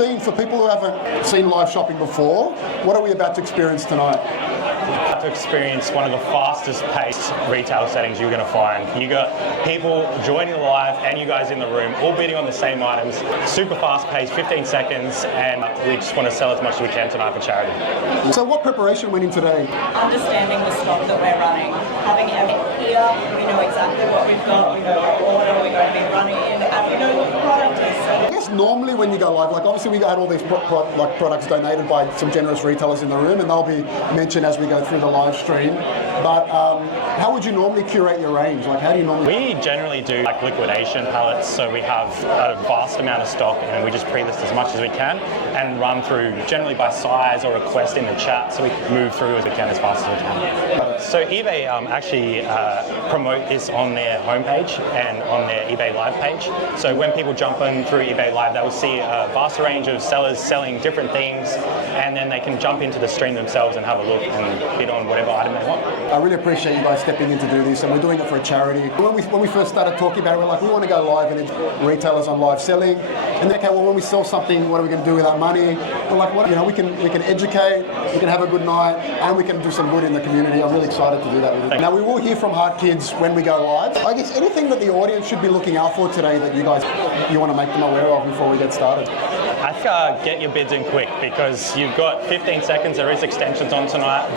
seeing, for people who haven't seen live shopping before, what are we about to experience tonight? To experience one of the fastest paced retail settings you're going to find. You got people joining live and you guys in the room all bidding on the same items, super fast paced, 15 seconds, and we just want to sell as much as we can tonight for charity. So what preparation went in today? Understanding the stock that we're running, having everything here, we know exactly what we've got, we know what order we're going to be running in, and we know what the product is. So I guess normally when you go live, like obviously we had all these products donated by some generous retailers in the room, and they'll be mentioned as we go through the live stream. But how would you normally curate your range? Like how do you normally? We generally do like liquidation pallets, so we have a vast amount of stock and we just pre-list as much as we can and run through generally by size or request in the chat, so we can move through as we can as fast as we can. So eBay actually promote this on their homepage and on their eBay Live page. So when people jump in through eBay Live, they will see a vast range of sellers selling different things, and then they can jump into the stream themselves and have a look and bid on whatever item they want. I really appreciate you guys stepping in to do this, and we're doing it for a charity. When we first started talking about it, we're like, we want to go live and retailers on live selling. And then, okay, well, when we sell something, what are we going to do with that money? We're like, what, we can educate, we can have a good night, and we can do some good in the community. I'm really excited to do that with you. Now, we will hear from Hard Kids when we go live. I guess anything that the audience should be looking out for today that you want to make them aware of before we get started? I think get your bids in quick because you've got 15 seconds. There is extensions on tonight.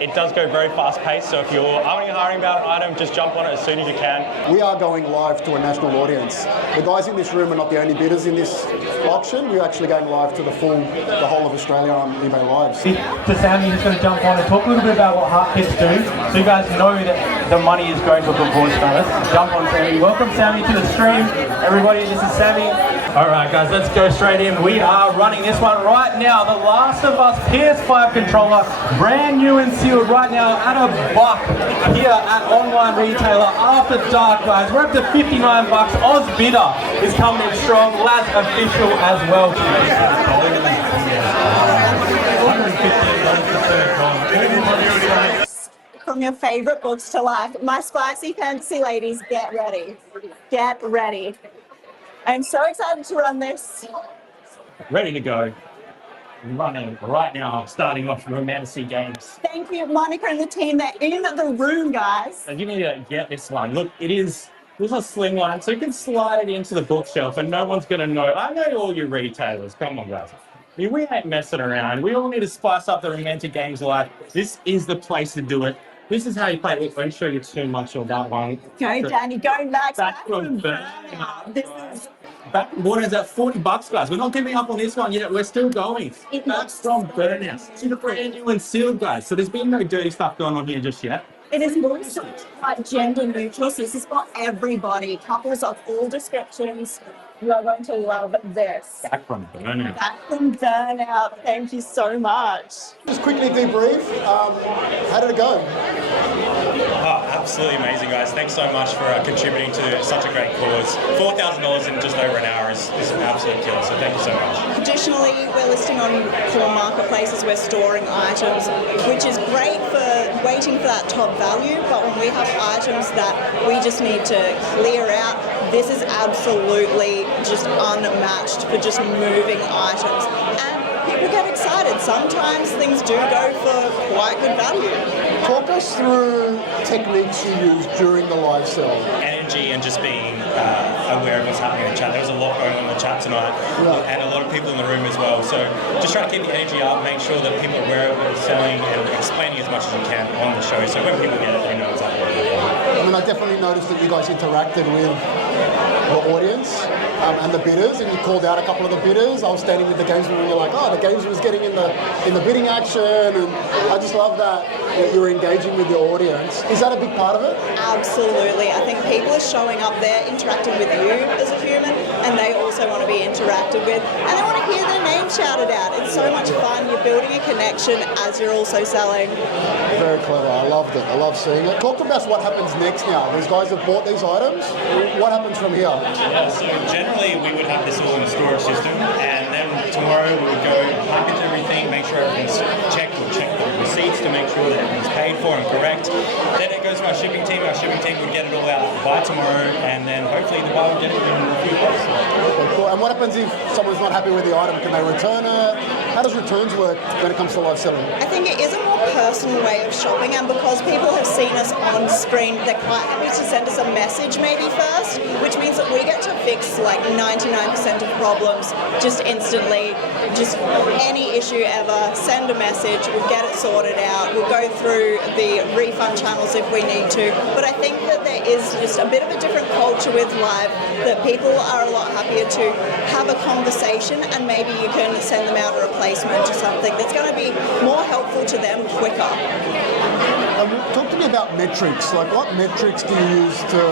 It does go very fast paced, so if you're only hiring about an item, just jump on it as soon as you can. We are going live to a national audience. The guys in this room are not the only bidders in this auction. We're actually going live to the whole of Australia on eBay Live. To Sammy, who's going to jump on and talk a little bit about what Heart Kids do, so you guys know that the money is going to a good cause. Now let's jump on, Sammy. Welcome, Sammy, to the stream. Everybody, this is Sammy. All right, guys, let's go straight in. We are running this one right now. The Last of Us PS5 controller, brand new and sealed right now at $1 here at Online Retailer After Dark, guys. We're up to 59 bucks. Oz Bidder is coming in strong. Laz Official as well. from your favorite books to life, my spicy fantasy ladies, get ready. Get ready. I'm so excited to run this. Ready to go. Running right now, starting off Romancy Games. Thank you, Monica and the team. They're in the room, guys. And you need to get this one. Look, this is a slim one, so you can slide it into the bookshelf and no one's going to know. I know all you retailers. Come on, guys. I mean, we ain't messing around. We all need to spice up the Romantic Games life. This is the place to do it. This is how you play it. I won't show you too much on that one. Go, Danny. Go, Max. Back from burnout. This is... What is that? $40, guys. We're not giving up on this one yet. We're still going. Back from burnout. See the brand new and sealed, guys. So there's been no dirty stuff going on here just yet. It is also like gender neutral, so this is for everybody. Couples of all descriptions. You are going to love this. Back from burnout. Back from burnout. Thank you so much. Just quickly debrief. How did it go? Oh, absolutely amazing, guys. Thanks so much for contributing to such a great cause. $4,000 in just over an hour is an absolute killer, so thank you so much. Additionally, we're listing on core marketplaces, we're storing items, which is great for waiting for that top value, but when we have items that we just need to clear out, this is absolutely just unmatched for just moving items. And people get excited. Sometimes things do go for quite good value. Talk us through techniques you use during the live sell. Energy and just being aware of what's happening in the chat. There was a lot going on in the chat tonight, and a lot of people in the room as well. So just try to keep the energy up, make sure that people are aware of what we're selling and explaining as much as you can on the show. So when people get it, they know exactly what they're doing. I mean, I definitely noticed that you guys interacted with the audience and the bidders, and you called out a couple of the bidders. I was standing with the gamesman and you're like, oh, the gamesman was getting in the bidding action, and I just love that you were engaging with the audience. Is that a big part of it? Absolutely. I think people are showing up there, interacting with you as a human, and they also want to be interacted with, and they want to hear their name shouted out. It's so much fun. You're building a connection as you're also selling. Very clever. I loved it. I love seeing it. Talk to us what happens next now. These guys have bought these items. What happens from here? Yeah, so generally we would have this all in a storage system, and then tomorrow we would go package everything, make sure everything's checked or checked that we receipts to make sure that everything's paid for and correct. Then it goes to our shipping team. Our shipping team would get it all out by tomorrow, and then hopefully the buyer will get it in a few days. Okay, cool. And what happens if someone's not happy with the item? Can they return it? How does returns work when it comes to live selling? I think it is a more personal way of shopping, and because people have seen us on screen, they're quite happy to send us a message maybe first, which means that we get to fix like 99% of problems just instantly. Just any issue ever, send a message, we'll get it sorted out, we'll go through the refund channels if we need to. But I think that there is just a bit of a different culture with live, that people are a lot happier to have a conversation, and maybe you can send them out a replacement or something that's going to be more helpful to them quicker. Talk to me about metrics. Like, what metrics do you use to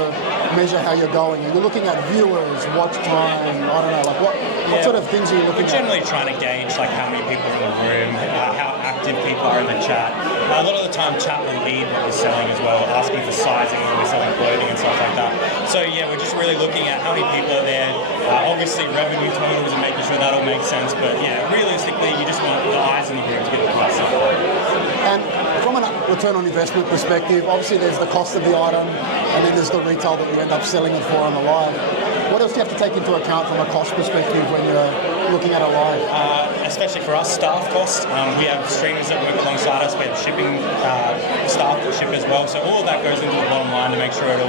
measure how you're going? Are you looking at viewers, watch time? I don't know. Like, what sort of things are you looking at? We're generally trying to gauge like how many people are in the room, how active people are in the chat. A lot of the time, chat will lead what we're selling as well, asking for sizing when we're selling clothing and stuff like that. So yeah, we're just really looking at how many people are there. Obviously, revenue totals and making sure that all makes sense. But yeah, realistically, you just want the eyes in the room to get the price up. And from a return on investment perspective, obviously there's the cost of the item, and then there's the retail that you end up selling it for on the live. What else do you have to take into account from a cost perspective when you're looking at a live? Especially for us, staff costs. We have streamers that work alongside us. We have shipping staff that ship as well. So all of that goes into the bottom line to make sure it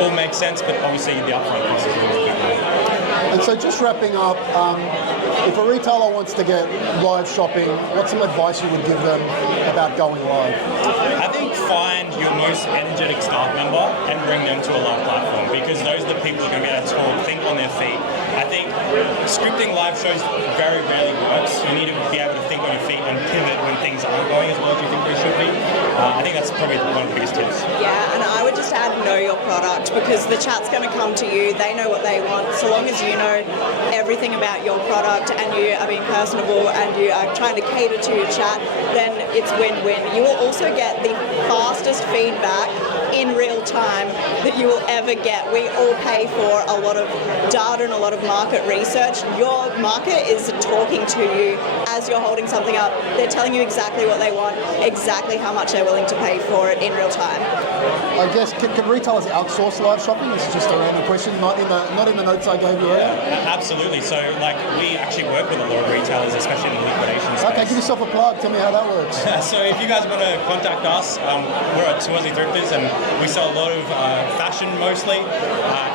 all makes sense. But obviously the upfront cost is always big. And so just wrapping up, if a retailer wants to get live shopping, what's some advice you would give them about going live? I think find your most energetic staff member and bring them to a live platform, because those are the people that are going to be able to talk, think on their feet. I think scripting live shows very rarely works. You need to be able to think on your feet and pivot when things aren't going as well as you think they should be. I think that's probably one of the biggest tips. Yeah, and I would just add know your product, because the chat's going to come to you. They know what they want. So long as you know everything about your product and you are being personable and you are trying to cater to your chat, then it's win-win. You will also get the fastest feedback in real time that you will ever get. We all pay for a lot of data and a lot of market research. Your market is talking to you as you're holding something up. They're telling you exactly what they want, exactly how much they're willing to pay for it in real time. I guess, can retailers outsource live shopping? This is just a random question, not in the notes I gave you earlier. Absolutely. So like we actually work with a lot of retailers, especially in the liquidation space. Okay, give yourself a plug. Tell me how that works. So if you guys want to contact us, we're at Aussie Thrifters and we sell a lot of fashion mostly,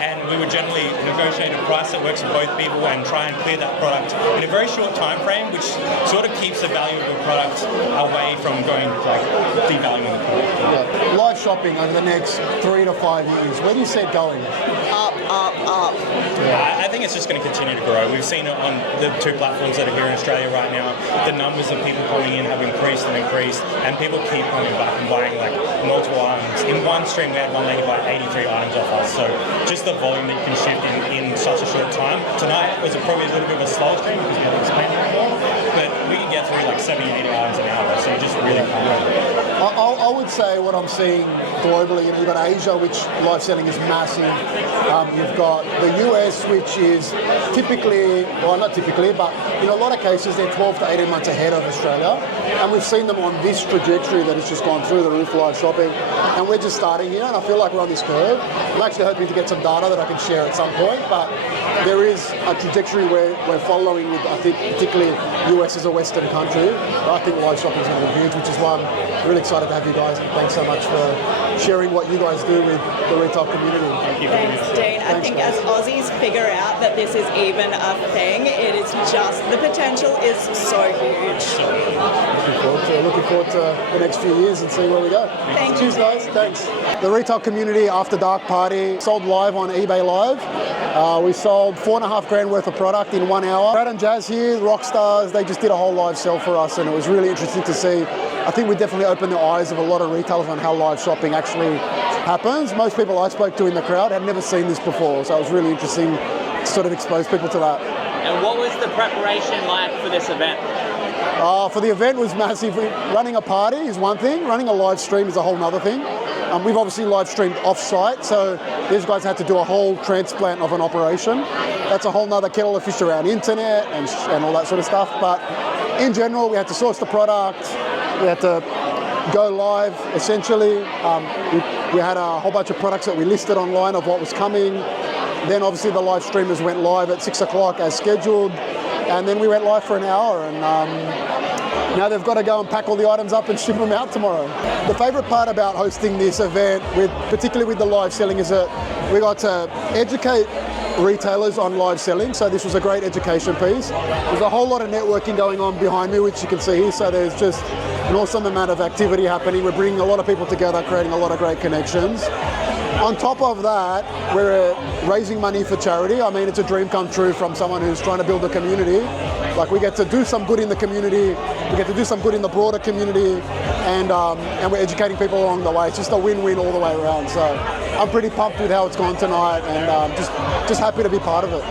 and we would generally negotiate a price that works for both people and try and clear that product in a very short time frame, which sort of keeps the value of the product away from going like devaluing the product. Yeah. Live shopping over the next 3 to 5 years, where do you see it going? Up, up, up. I think it's just going to continue to grow. We've seen it on the two platforms that are here in Australia right now. The numbers of people coming in have increased, and people keep coming back and buying like multiple items. In one stream, we had one lady buy 83 items off us. So just the volume that you can shift in such a short time. Tonight was probably a little bit of a slow stream because we haven't explained it before, but we can get through like 70, 80 items an hour. So just really cool. I would say what I'm seeing globally, you've got Asia, which live selling is massive. You've got the US, which is typically, well not typically, but in a lot of cases they're 12 to 18 months ahead of Australia. And we've seen them on this trajectory that has just gone through the roof live shopping. And we're just starting here, and I feel like we're on this curve. I'm actually hoping to get some data that I can share at some point, but there is a trajectory where we're following with, I think, particularly US as a Western country. I think live shopping is going to be huge, which is why I'm really excited to have you guys, and thanks so much for sharing what you guys do with the retail community. Thank you. Thanks, Dean. I think as Aussies figure out that this is even a thing, it is just, the potential is so huge. Looking forward to the next few years and seeing where we go. Thank Cheers, you. guys. Thanks. The retail community after dark party sold live on eBay Live. We sold $4.5 worth of product in 1 hour. Brad and Jazz here, rock stars, they just did a whole live sell for us, and it was really interesting to see. I think we definitely opened the eyes of a lot of retailers on how live shopping actually happens. Most people I spoke to in the crowd had never seen this before, so it was really interesting to sort of expose people to that. And what was the preparation like for this event? For the event was massive. Running a party is one thing, running a live stream is a whole nother thing. We've obviously live streamed off-site, so these guys had to do a whole transplant of an operation. That's a whole nother kettle of fish around internet and all that sort of stuff. But in general, we had to source the product, we had to go live, essentially. We had a whole bunch of products that we listed online of what was coming. Then obviously the live streamers went live at 6 o'clock as scheduled. And then we went live for an hour, and now they've got to go and pack all the items up and ship them out tomorrow. The favorite part about hosting this event, particularly with the live selling, is that we got to educate retailers on live selling, so this was a great education piece. There's a whole lot of networking going on behind me, which you can see here, so there's just an awesome amount of activity happening. We're bringing a lot of people together, creating a lot of great connections. On top of that, we're raising money for charity. I mean, it's a dream come true from someone who's trying to build a community. Like, we get to do some good in the community, we get to do some good in the broader community, and we're educating people along the way. It's just a win-win all the way around. So I'm pretty pumped with how it's gone tonight, and just happy to be part of it.